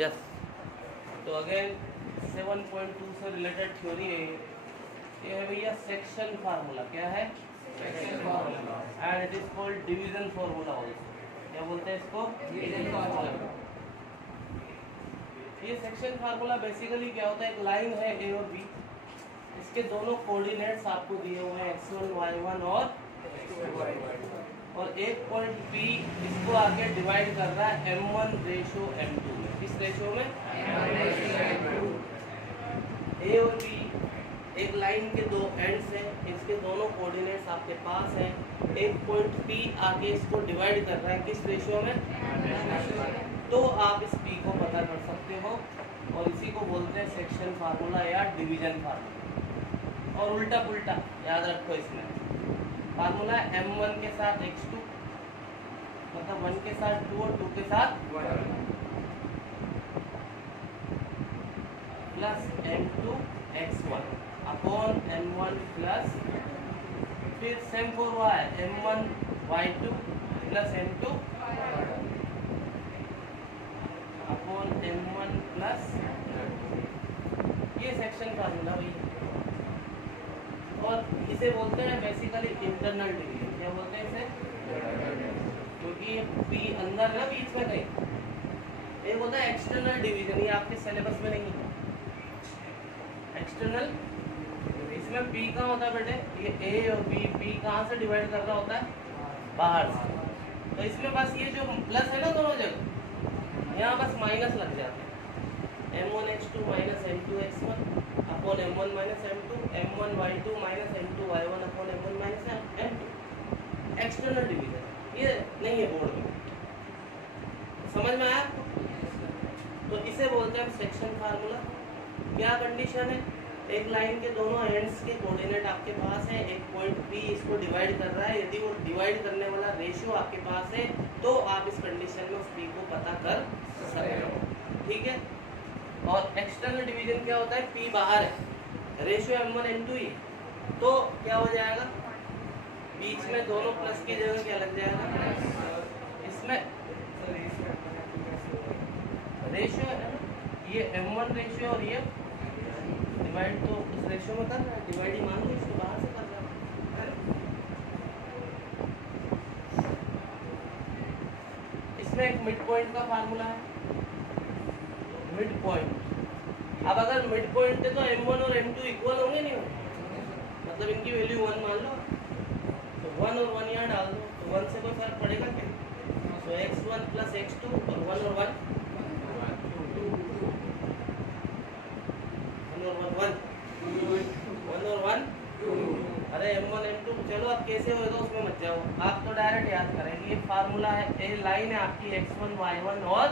Yes. तो again 7.2 से related theory है ये है भैया सेक्शन फार्मूला। क्या है? Section formula. And it is called division formula also. क्या बोलते हैं इसको? Division formula. ये सेक्शन फार्मूला बेसिकली क्या होता है, एक लाइन है ए और बी, इसके दोनों कोऑर्डिनेट्स आपको दिए हुए हैं x1 y1 और एक पॉइंट P इसको आगे डिवाइड कर रहा है m1 रेशो m2 में। किस रेशो में? ए और बी एक लाइन के दो एंड्स हैं, इसके दोनों कोऑर्डिनेट्स आपके पास हैं। एक पॉइंट P आगे इसको डिवाइड कर रहा है किस रेशो में? तो आप इस P को पता कर सकते हो और इसी को बोलते हैं सेक्शन फार्मूला या डिवीजन फार्मूला। और उल्टा पुल्टा याद रखो, इसमें फार्मूला m1 के साथ x2 मतलब 1 के साथ 2 और 2 के साथ 1 plus m2 x1 upon m1 plus फिर same for y m1 y2 plus m2 upon m1 plus, ये सेक्शन फार्मूला हुई। और इसे बोलते हैं बेसिकली इंटरनल डिवीजन। क्या बोलते हैं इसे? क्योंकि ये P अंदर है बीच में कहीं। एक होता है एक्सटर्नल डिवीजन, ये आपके सिलेबस में नहीं है। एक्सटर्नल, इसमें P कहाँ होता है बेटे? ये A और B, P कहाँ से डिवाइड कर रहा होता है? बाहर से। तो इसमें बस ये जो प्लस है ना दोनों जगह, यहाँ बस माइनस लग जाते हैं। m1 x2 minus m2 x1 upon m1 minus m2, m1 y2 minus m2 y1 upon m1 minus m2। External division ये नहीं है बोर्ड में, समझ में आया? तो इसे बोलते हैं सेक्शन फार्मूला। क्या कंडीशन है? एक लाइन के दोनों एंड्स के कोऑर्डिनेट आपके पास है, एक पॉइंट P इसको डिवाइड कर रहा है। यदि वो डिवाइड करने वाला रेशियो आपके पास है तो आप इस कंडीशन में उस P को पता कर सकते हो। ठीक है। और एक्सटर्नल डिवीजन क्या होता है? P बाहर है, रेशियो m1 m2 ही, तो क्या हो जाएगा? बीच में दोनों प्लस की जगह क्या लग जाएगा? इसमें रेशियो है ना, ये m1 रेशियो और ये डिवाइड तो उस रेशियो में कर रहा है, डिवाइड ही मान लो, इसको बाहर से कर रहा है। इसमें एक मिड पॉइंट का फार्मूला है, मिड पॉइंट। अब अगर मिड पॉइंट है तो m1 और m2 इक्वल होंगे नहीं होंगे? मतलब इनकी वैल्यू 1 मान लो, तो 1 और 1 यहाँ डाल दो, तो 1 से कोई फर्क पड़ेगा क्या? तो x1 प्लस x2 और 1 और 1 अरे m1 m2 चलो अब कैसे होगा उसमें मत जाओ, आप तो डायरेक्ट याद करेंगे। ये फार्मूला है, ए लाइन है आपकी x1 y1 और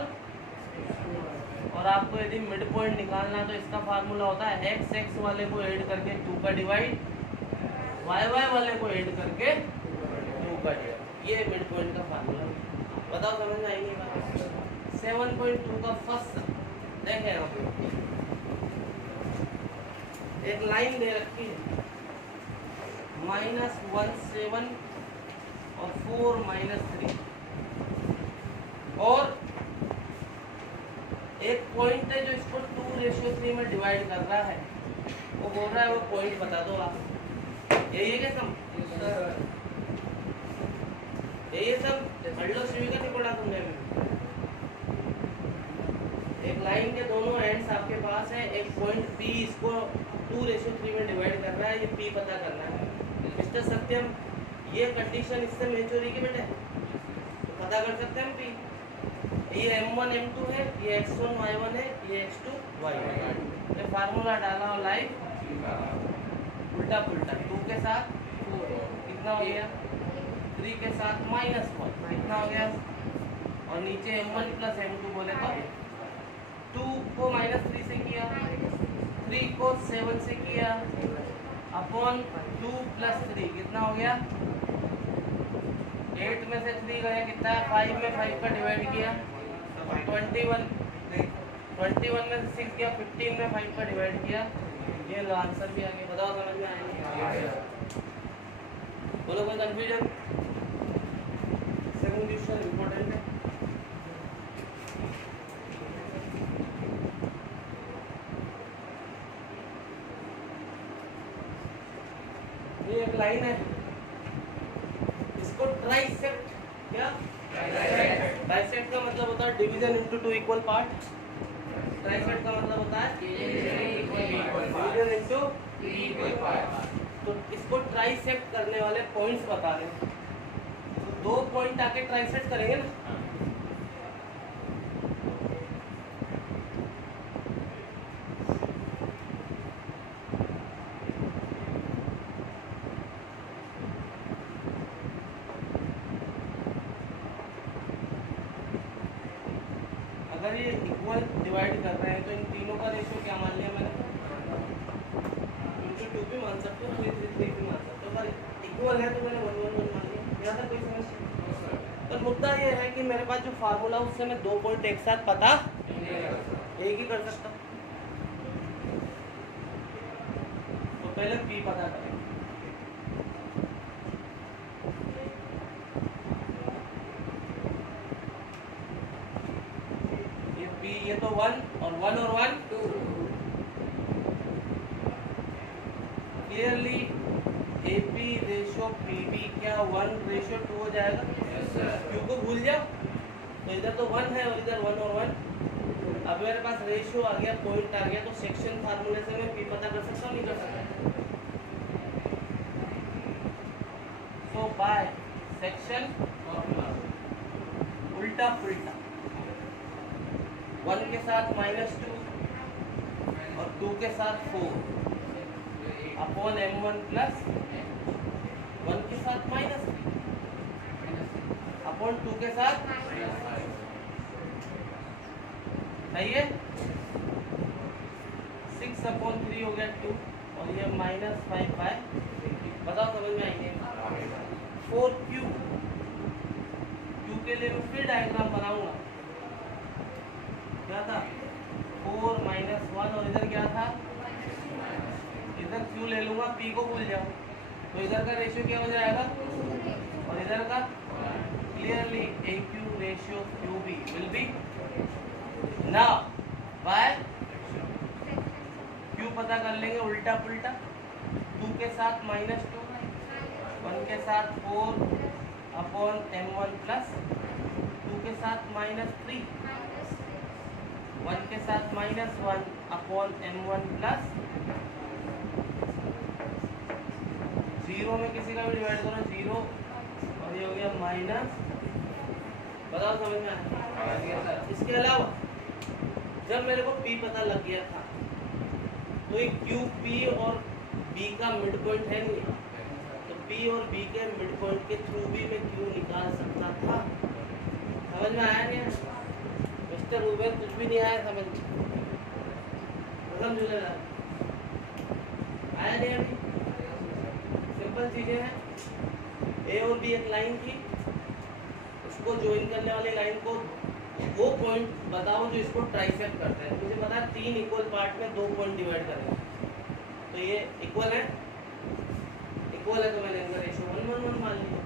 आपको यदि मिड पॉइंट निकालना है तो इसका फार्मूला होता है x x वाले को ऐड करके 2 का डिवाइड, y y वाले को ऐड करके 2 का डिवाइड। ये मिड पॉइंट का फार्मूला। बताओ समझ में आएगी बात? 7.2 का फर्स्ट देखें, यहाँ पे एक लाइन दे रखी है -1 7 और 4 -3 और एक पॉइंट है जो इसको 2:3 में डिवाइड कर रहा है। वो बोल रहा है वो पॉइंट बता दो आप। यही है क्या सम? यही है सम? पढ़ लो, सीवी का नहीं पढ़ा तुमने अभी? एक लाइन के दोनों एंड्स आपके पास है, एक पॉइंट P इसको 2:3 में डिवाइड कर रहा है, ये P पता करना है। मिस्टर सत्यम, ये कंडीशन इससे मैच हो रही है बेटे, तो पता कर सकते हैं P। ये m1 m2 है, ये x1 y1 है, ये x2 y1। ये फार्मूला डाला और लाइव उल्टा पुल्टा। 2 के साथ कितना हो गया? 3 के साथ -1 कितना हो गया? और नीचे m1 प्लस m2 बोले तो 2 को -3 से किया, 3 को 7 से किया अपॉन 2 प्लस 3 कितना हो गया? 8 में से 3 गया कितना है? 5 में 5 का डिवाइड किया 21 में से 6 गया, 15 में 5 का डिवाइड किया। ये लो आंसर भी आ गया। बताओ समझ में आएंगे? बोलो कोई कंफ्यूजन? सेकंड क्वेश्चन इंपॉर्टेंट है। लाइन है, इसको ट्राइसेक्ट, क्या ट्राइसेक्ट का मतलब होता है division into two equal part. Trisect का मतलब होता है डिवीजन इनटू इक्वल पार्ट। तो इसको ट्राइसेक्ट करने वाले पॉइंट्स बता रहे हैं, तो 2 पॉइंट आके ट्राइसेक्ट करेंगे ना। अगर ये इक्वल डिवाइड कर रहे हैं तो इन तीनों का रेशियो क्या मान लिया मैंने, इंटू 2 भी मान सकते हो, 3 3 3 भी मान सकते हो, पर इक्वल है तो मैंने 1 1 1 मान लिया। यहाँ तक कोई समस्या? पर मुद्दा ये है कि मेरे पास जो फार्मूला उससे मैं 2 पॉइंट एक साथ पता एक ही कर सकता हूँ। तो पहले पी पता करें। ये तो 1 और 1 और 1 2। क्लियरली AP रेशो PB क्या 1:2 हो जाएगा? क्यू को भूल जाओ, तो इधर तो 1 है और इधर 1 और 1। अब मेरे पास रेशियो आ गया, पॉइंट आ गया, तो सेक्शन फार्मूले से मैं P पता कर सकता हूँ, नहीं कर सकता? तो बाय सेक्शन उल्टा पुल्टा, 1 के साथ -2 और 2 के साथ 4 अपॉन M1 प्लस 1 के साथ -3 अपॉन 2 के साथ, सही है? 6 अपॉन 3 हो गया 2 और ये -5/3। बताओ समझ में आएंगे? 4Q, Q के लिए मैं फिर डायग्राम बनाऊंगा। क्या था? 4 - 1 और इधर क्या था? इधर Q ले लूंगा, P को भूल जाओ, तो इधर का रेशियो क्या हो जाएगा और इधर का। Clearly AQ ratio QB will be now by Q पता कर लेंगे उल्टा पुल्टा, 2 के साथ -2, 1 के साथ 4 अपॉन M1 प्लस 2 के साथ -3, 1 के साथ -1 अपॉन M1 प्लस 0 में किसी का भी डिवाइड करो 0 और ये हो गया माइनस। बताओ समझ में आया? इसके अलावा जब मेरे को P पता लग गया था तो ये Q P और B का मिड पॉइंट है नहीं, तो P और B के मिड पॉइंट के थ्रू भी मैं Q निकाल सकता था। समझ में आया नहीं? मिस्टर रूबेन कुछ भी नहीं आया समझ में? आया नहीं? अभी सिंपल चीजें हैं। A और B एक लाइन थी, उसको ज्वाइन करने वाली लाइन को वो पॉइंट बताओ जो इसको ट्राइसेक्ट करते हैं। मुझे पता है 3 इक्वल पार्ट में 2 पॉइंट डिवाइड करेंगे, तो ये इक्वल है, इक्वल है तो मैंने इनका रेशियो 1 1 1 मान लिया।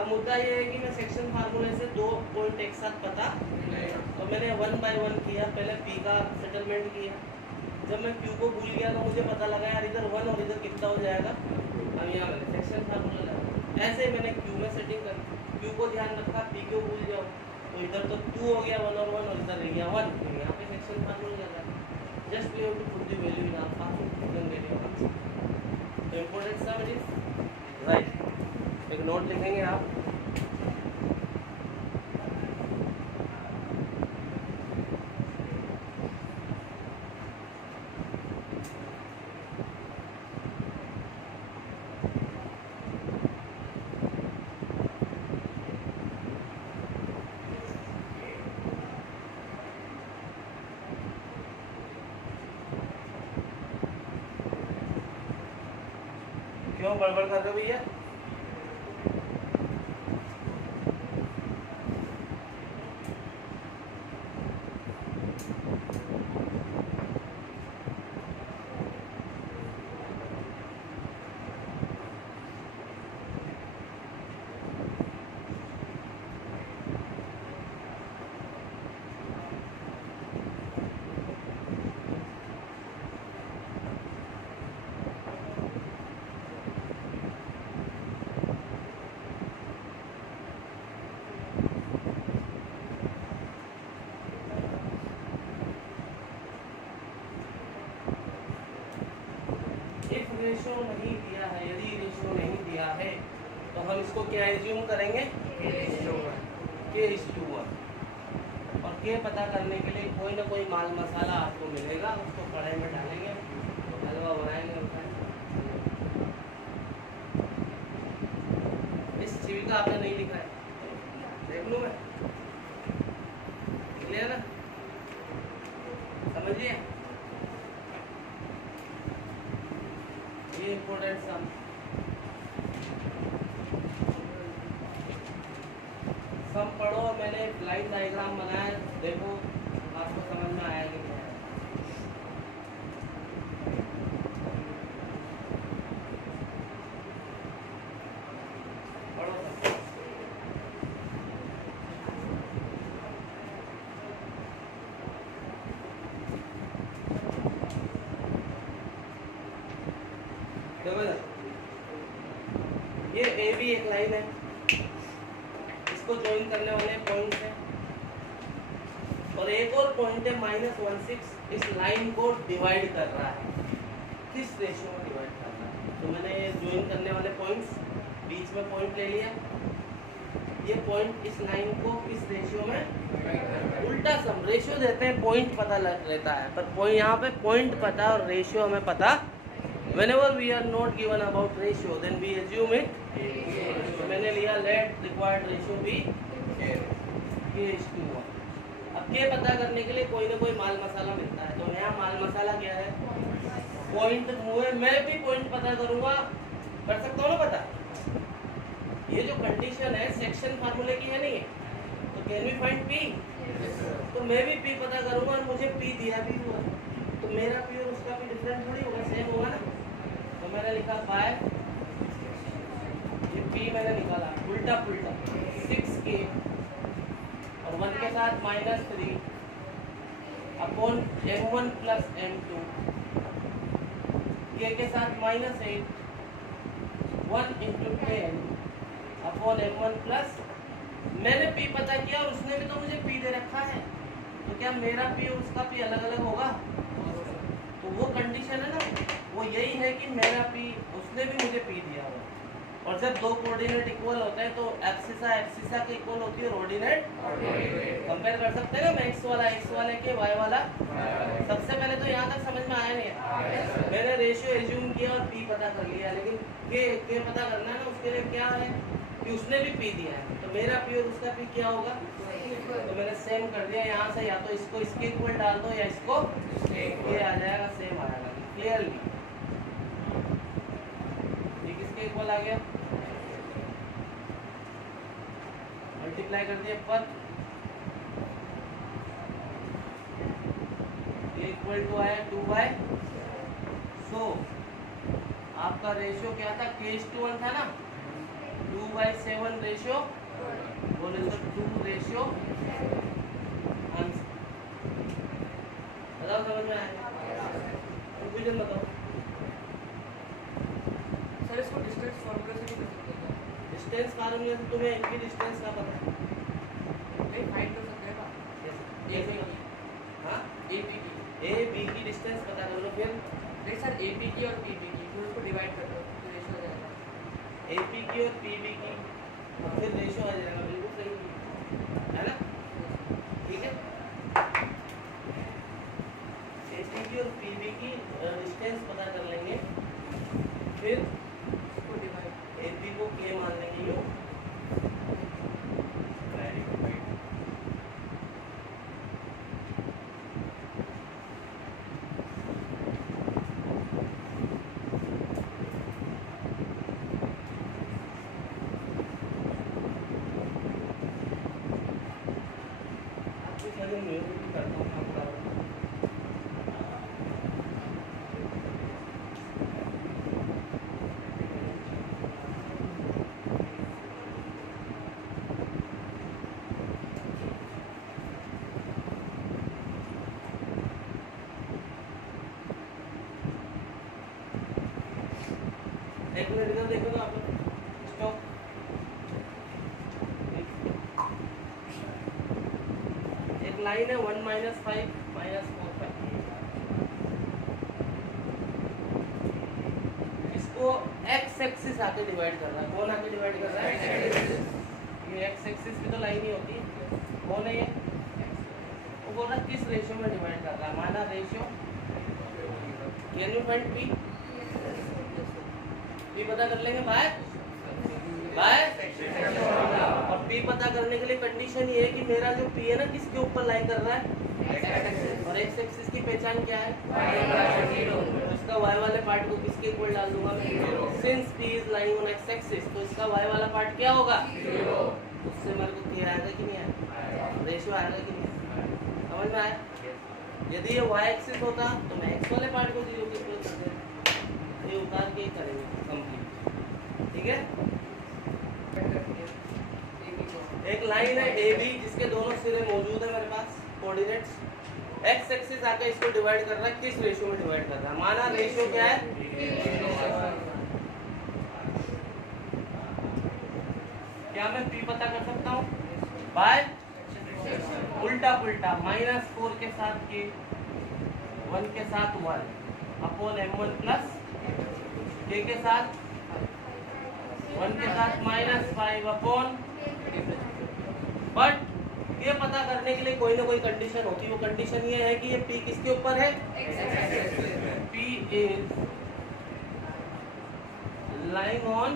अब मुद्दा ये है कि मैं सेक्शन फार्मूले से 2 पॉइंट एक साथ पता, तो मैंने 1 बाय 1 किया, पहले P का सेटलमेंट किया। जब मैं Q को भूल गया तो मुझे पता लगा यार इधर 1 और इधर कितना हो जाएगा। अब यहाँ मैंने सेक्शन फार्मूला लगा, ऐसे मैंने Q में सेटिंग करी, Q को ध्यान रखा, P को भूल जाओ, तो इधर तो 2 हो गया 1 और 1 और इधर रह गया 1, तो यहाँ पे सेक्शन फार्मूला लगा। Just we have to put the value in alpha, then get your answer. तो important sum it is right. एक नोट लिखेंगे आप, क्यों गड़बड़ कर रहे हो भैया? रेशियो नहीं दिया है, यदि रेशियो नहीं दिया है तो हम इसको क्या एज्यूम करेंगे, K:1। और K पता करने के लिए कोई ना कोई माल मसाला आपको मिलेगा, उसको कढ़ाई में डालेंगे, हलवा बनाएंगे। इस जीविका आपने नहीं लिखा है, देख लूँ मैं, क्लियर है, समझिए। ये इम्पोर्टेंट सम पढ़ो। मैंने लाइन डायग्राम बनाया, देखो आपको समझ में आया कि नहीं आया। पढ़ो सब। देखो ये ए भी एक लाइन है, इसको ज्वाइन करने वाले पॉइंट्स हैं, और एक और पॉइंट है -16, इस लाइन को डिवाइड कर रहा है। किस रेशियो में डिवाइड कर रहा है? तो मैंने ये ज्वाइन करने वाले पॉइंट्स, बीच में पॉइंट ले लिया, ये पॉइंट इस लाइन को किस रेशियो में, उल्टा सम। रेशियो देते हैं, पॉइंट पता रहता है, पर पॉइंट यहाँ पे पॉइंट पता और रेशियो हमें पता। Whenever we are not given about ratio, then we assume it। तो मैंने लिया let required ratio be K:1। अब K पता करने के लिए कोई ना कोई माल मसाला मिलता है, तो नया माल मसाला क्या है, पॉइंट हुए। मैं भी पॉइंट पता करूंगा, कर सकता हूँ ना पता। ये जो कंडीशन है सेक्शन फार्मूले की है, नहीं है, तो कैन वी फाइंड P। तो मैं भी P पता करूंगा और मुझे P दिया भी हुआ, तो मेरा P और उसका P डिफरेंट थोड़ी होगा, सेम होगा ना। तो मैंने लिखा 5, ये P मैंने निकाला उल्टा पुल्टा 6K और 1 के साथ -3 upon M1 plus M2, K के साथ -8 1 × 10 अपॉन M1 प्लस। मैंने P पता किया और उसने भी तो मुझे P दे रखा है, तो क्या मेरा P और उसका P अलग अलग होगा? तो वो कंडीशन है ना, वो यही है कि मेरा P, उसने भी मुझे P दिया हुआ। और जब दो कोऑर्डिनेट इक्वल होते हैं तो एक्सिसा के इक्वल होती है, ऑर्डिनेट कंपेयर कर सकते हैं ना, मैं x वाला x वाले के y वाला। सबसे पहले तो यहाँ तक समझ में आया नहीं है, मैंने रेशियो एज्यूम किया और P पता कर लिया, लेकिन K पता करना है ना, उसके लिए क्या है कि उसने भी P दिया है, तो मेरा P और उसका P क्या होगा, तो मैंने सेम कर दिया। यहाँ से या तो इसको इसके इक्वल डाल दो या इसको, ये आ जाएगा, सेम आ जाएगा क्लियरली। ये किसके इक्वल आ गया, मल्टीप्लाई कर दिया पर, ये इक्वल टू आया 2/। आपका रेशियो क्या था, K:1 था ना, 2/7 रेशियो, बोले तो 2 रेशियो आंसर। बताओ समझ में आया, कंफ्यूजन बताओ। सर इसको डिस्टेंस फॉर्मूला से भी कर सकते हैं? डिस्टेंस फार्मूला से तुम्हें इनकी डिस्टेंस का पता है, नहीं फाइंड कर सकते हैं ना, जैसे हाँ AP की, ए बी की डिस्टेंस पता कर लो, फिर नहीं सर AP की और PP की, फिर उसको डिवाइड कर दो तो रेशियो आ जाएगा। AP की और PB की, फिर रेशियो आ जाएगा, बिल्कुल सही है ना, ठीक है। AP की और PB की डिस्टेंस पता कर लेंगे, फिर उसको डिवाइड, AP को K मान लेंगे, यूँ एक मिनट इधर देखो तो आप स्टॉप। एक लाइन है 1 - 5 - 4 5, इस एक्सिस आके डिवाइड कर रहा है। कौन आके डिवाइड कर रहा है? ये एक्स एक्सिस की तो लाइन ही होती है। कौन है ये? वो बोल रहा है किस रेशियो में डिवाइड कर रहा है। माना ratio, can you find P? P पता कर लेंगे बाय और पी पता करने के लिए कंडीशन ये है कि मेरा जो पी है ना किसके ऊपर लाइन कर रहा है, और एक्स एक्सिस की पहचान क्या है? इसका वाई वाले पार्ट को किसके इक्वल डाल दूंगा मैं? Since P is lying on x axis, तो इसका वाई वाला पार्ट क्या होगा? उससे मेरे को क्या आएगा कि नहीं आएगा? रेशियो आएगा कि नहीं आएगा? समझ में आया? यदि ये वाई एक्सिस होता तो मैं एक्स वाले पार्ट को 0 के इक्वल कर देता। ये उतार के करेंगे कंप्लीट, ठीक है? एक लाइन है ए बी जिसके दोनों सिरे मौजूद है मेरे पास कोऑर्डिनेट्स। एक्स एक्सिस आके इसको डिवाइड कर रहा है, किस रेशियो में डिवाइड कर रहा है? माना रेशियो क्या है? क्या मैं पी पता कर सकता हूँ बाय उल्टा पुल्टा -4 के साथ के 1 के साथ 1 अपॉन m1 प्लस के साथ 1 के साथ -5 अपॉन, बट ये पता करने के लिए कोई ना कोई कंडीशन होती है। वो कंडीशन ये है कि ये P किसके ऊपर है? P इज लाइंग ऑन,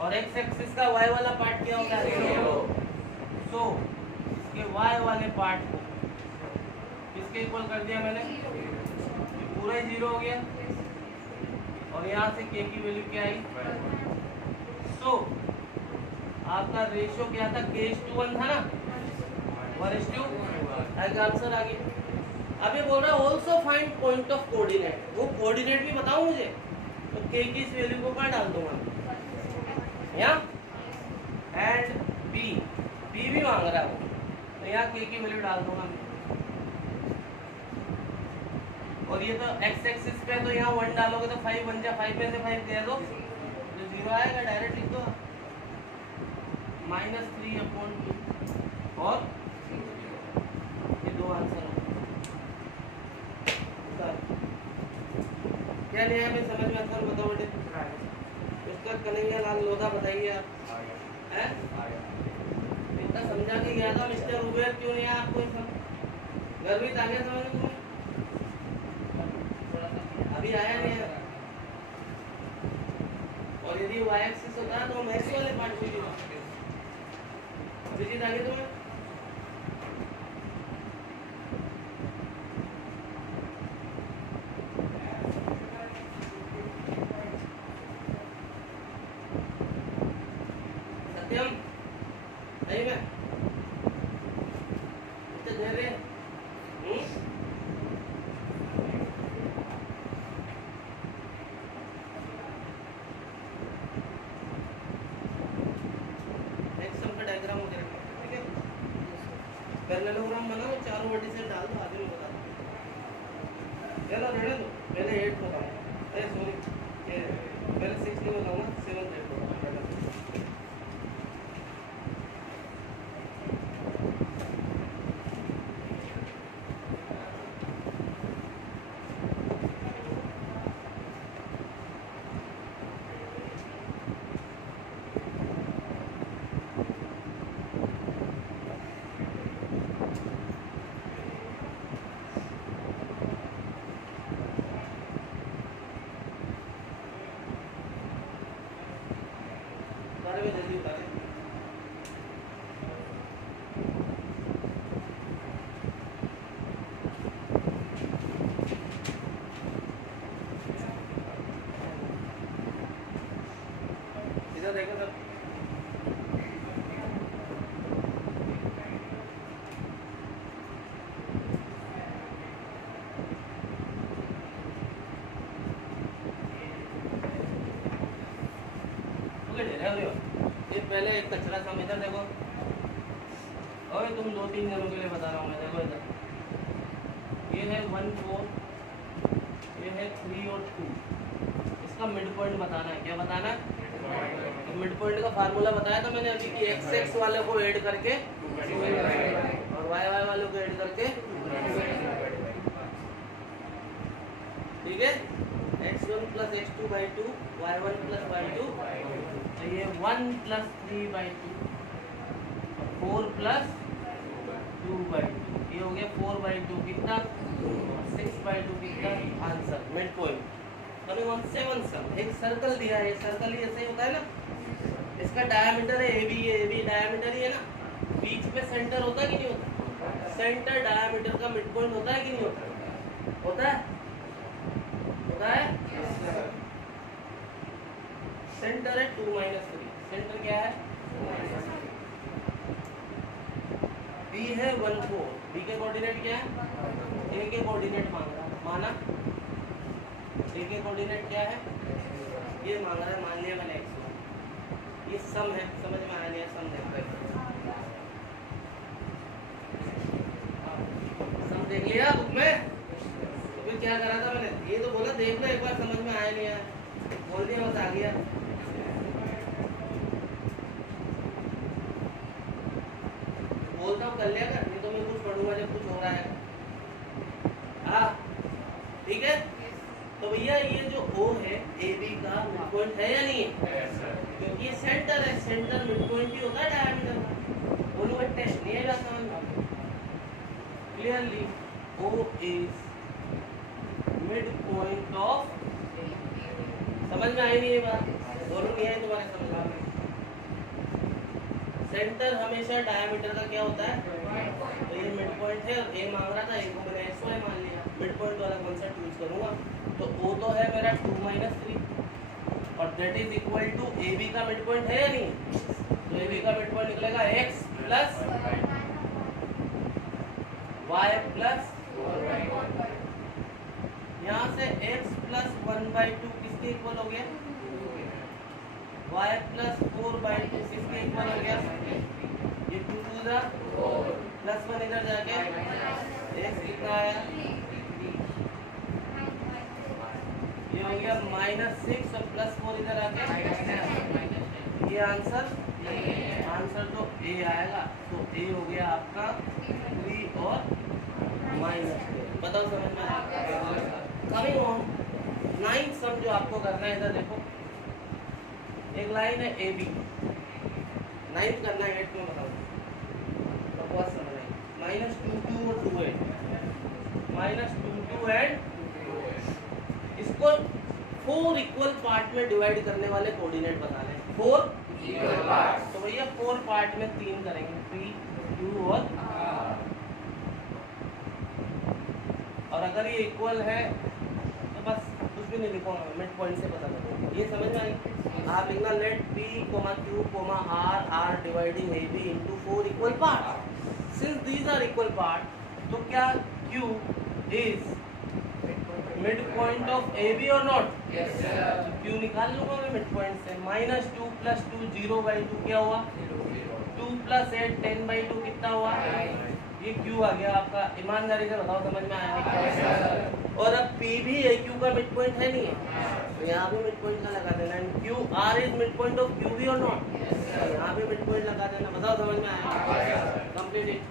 और एक्स एक्सिस का y वाला पार्ट क्या होता है? सो इसके y वाले पार्ट को किसके इक्वल कर दिया मैंने? ये पूरा ही 0 हो गया, और यहाँ से k की वैल्यू क्या आई? सो आपका रेशियो क्या था? k:1 था ना, 1:2, आंसर आ गया। अब ये बोल रहा है also find point of coordinate, वो कोऑर्डिनेट भी बताओ मुझे, तो k की इस वैल्यू को कहाँ डाल दूंगा यहाँ, एंड b भी मांग रहा है वो, तो यहाँ k की वैल्यू डाल दूंगा मैं। और ये तो x एक्सिस पे, तो यहाँ 1 डालोगे तो 5 बन जाए, 5 में से 5 दे दो तो 0 आएगा, डायरेक्ट लिख दो -3/2, और ये 2 आंसर हो। क्या नहीं है? समझ में आंसर बताओ बेटे। उसका कन्हैया लाल लोधा बताइए आप, हैं? इतना समझा के गया था मिस्टर उबेर, क्यों नहीं आया आपको? गर्मी आ गया समझ में तुम्हें? अभी आया नहीं है। और यदि y एक्सिस होता है तो हम x वाले पार्ट को विजिट आगे तुम्हें? सत्यम नहीं मैं दे रहे पैरेललोग्राम बनाओ, चारों वर्टिसेस डाल दो, आगे में बता दो। चलो रहने दो, पहले 8 बताओ, अरे सॉरी पहले 60 बताऊंगा, 7 8 बताओ। जल्दी उतारे। इधर देखो सब। ये पहले एक कचरा सा, इधर देखो, और तुम 2-3 जनों के लिए बता रहा हूँ मैं, देखो इधर ये है 1 4, ये है 3 और 2, इसका मिड पॉइंट बताना है। क्या बताना है? तो मिड पॉइंट का फार्मूला बताया था मैंने अभी कि एक्स एक्स वाले को ऐड करके और वाई वाई वाले को ऐड करके, ठीक है? x1 plus x2 by 2, y1 plus y2, तो ये 1 प्लस 3 बाई 2, 4 प्लस 2 बाई 2, ये हो गया 4 बाई 2 कितना, 6 बाई 2 कितना, answer mid point. Coming on 7 सम, एक सर्कल दिया है, सर्कल ही ऐसे ही होता है ना, इसका डायमीटर है AB, ये AB डायमीटर ही है ना, बीच में सेंटर होता है कि नहीं होता, सेंटर डायमीटर का मिड पॉइंट होता है कि नहीं होता, होता है, होता है, सेंटर है 2 माइनस 3, सेंटर क्या है, B है 1 4, B के कोऑर्डिनेट क्या है, A के कोऑर्डिनेट मांग रहा है, माना A के कोऑर्डिनेट क्या है, ये मांग रहा है, मान लिया मैंने x1, ये सम है, समझ में आ गया, सम देखते हैं, सम देख लिया बुक में, तो फिर क्या करा था मैंने, ये तो बोला देख लो एक बार, समझ में आया नहीं आया, बोल दिया बस आ गया। बोलता हूँ कर लिया कर, नहीं तो मैं कुछ पढ़ूंगा जब कुछ हो रहा है। हाँ ठीक है, तो भैया ये जो O है AB का मिड पॉइंट है या नहीं है, क्योंकि ये सेंटर है, सेंटर मिड पॉइंट ही होता है डायमीटर का, बोलूँगा टेस्ट नहीं है समझ में, clearly O is mid point of, समझ में आई नहीं ये बात, बोलूँ नहीं है तुम्हारे समझ में, सेंटर हमेशा डायमीटर का क्या होता है, तो ये मिड पॉइंट है, और A मांग रहा था, A को मैंने XY मान लिया, मिड पॉइंट वाला कॉन्सेप्ट यूज करूंगा, तो O तो है मेरा 2 माइनस 3, और that is equal to AB का मिड पॉइंट है या नहीं, तो AB का मिड पॉइंट निकलेगा x प्लस y प्लस, यहाँ से x प्लस 1/2 किसके इक्वल हो गया, y प्लस 4/2 किसके इक्वल हो गया, ये 2 2 जा प्लस 1 इधर जाके x कितना आया, ये हो गया -6 और प्लस 4 इधर आके, ये आंसर, आंसर तो A आएगा, तो A हो गया आपका 3 और -2, बताओ समझ में आया। कमिंग ऑन 9th सम जो आपको करना है, इधर देखो एक लाइन है AB, 9th करना है, 8th में बताओ, तो बहुत समझ आई, -2 2 और 2 8, -2 2 एंड, इसको 4 इक्वल पार्ट में डिवाइड करने वाले कोऑर्डिनेट बताने हैं, 4 इक्वल पार्ट, तो भैया 4 पार्ट में 3 करेंगे, 3 2 और अगर ये इक्वल है तो बस कुछ भी नहीं लिखूंगा, मिड पॉइंट से पता करूंगा, ये समझ में आई। आप लिखना let P, Q, R dividing AB into 4 equal part, since these are equal part, तो क्या Q is mid point of AB और नॉट, तो Q निकाल लूंगा मैं मिड पॉइंट से, -2 प्लस 2 0/2 क्या हुआ, 2 प्लस 8 10/2 कितना हुआ, ये Q आ गया आपका, ईमानदारी से बताओ समझ में आया नहीं, और अब P भी AQ का मिड पॉइंट है नहीं है, तो यहाँ भी मिड पॉइंट का लगा देना, Q R is mid point of QB और नॉट, यहाँ भी मिड पॉइंट लगा देना, बताओ समझ में आया, कंप्लीट इट।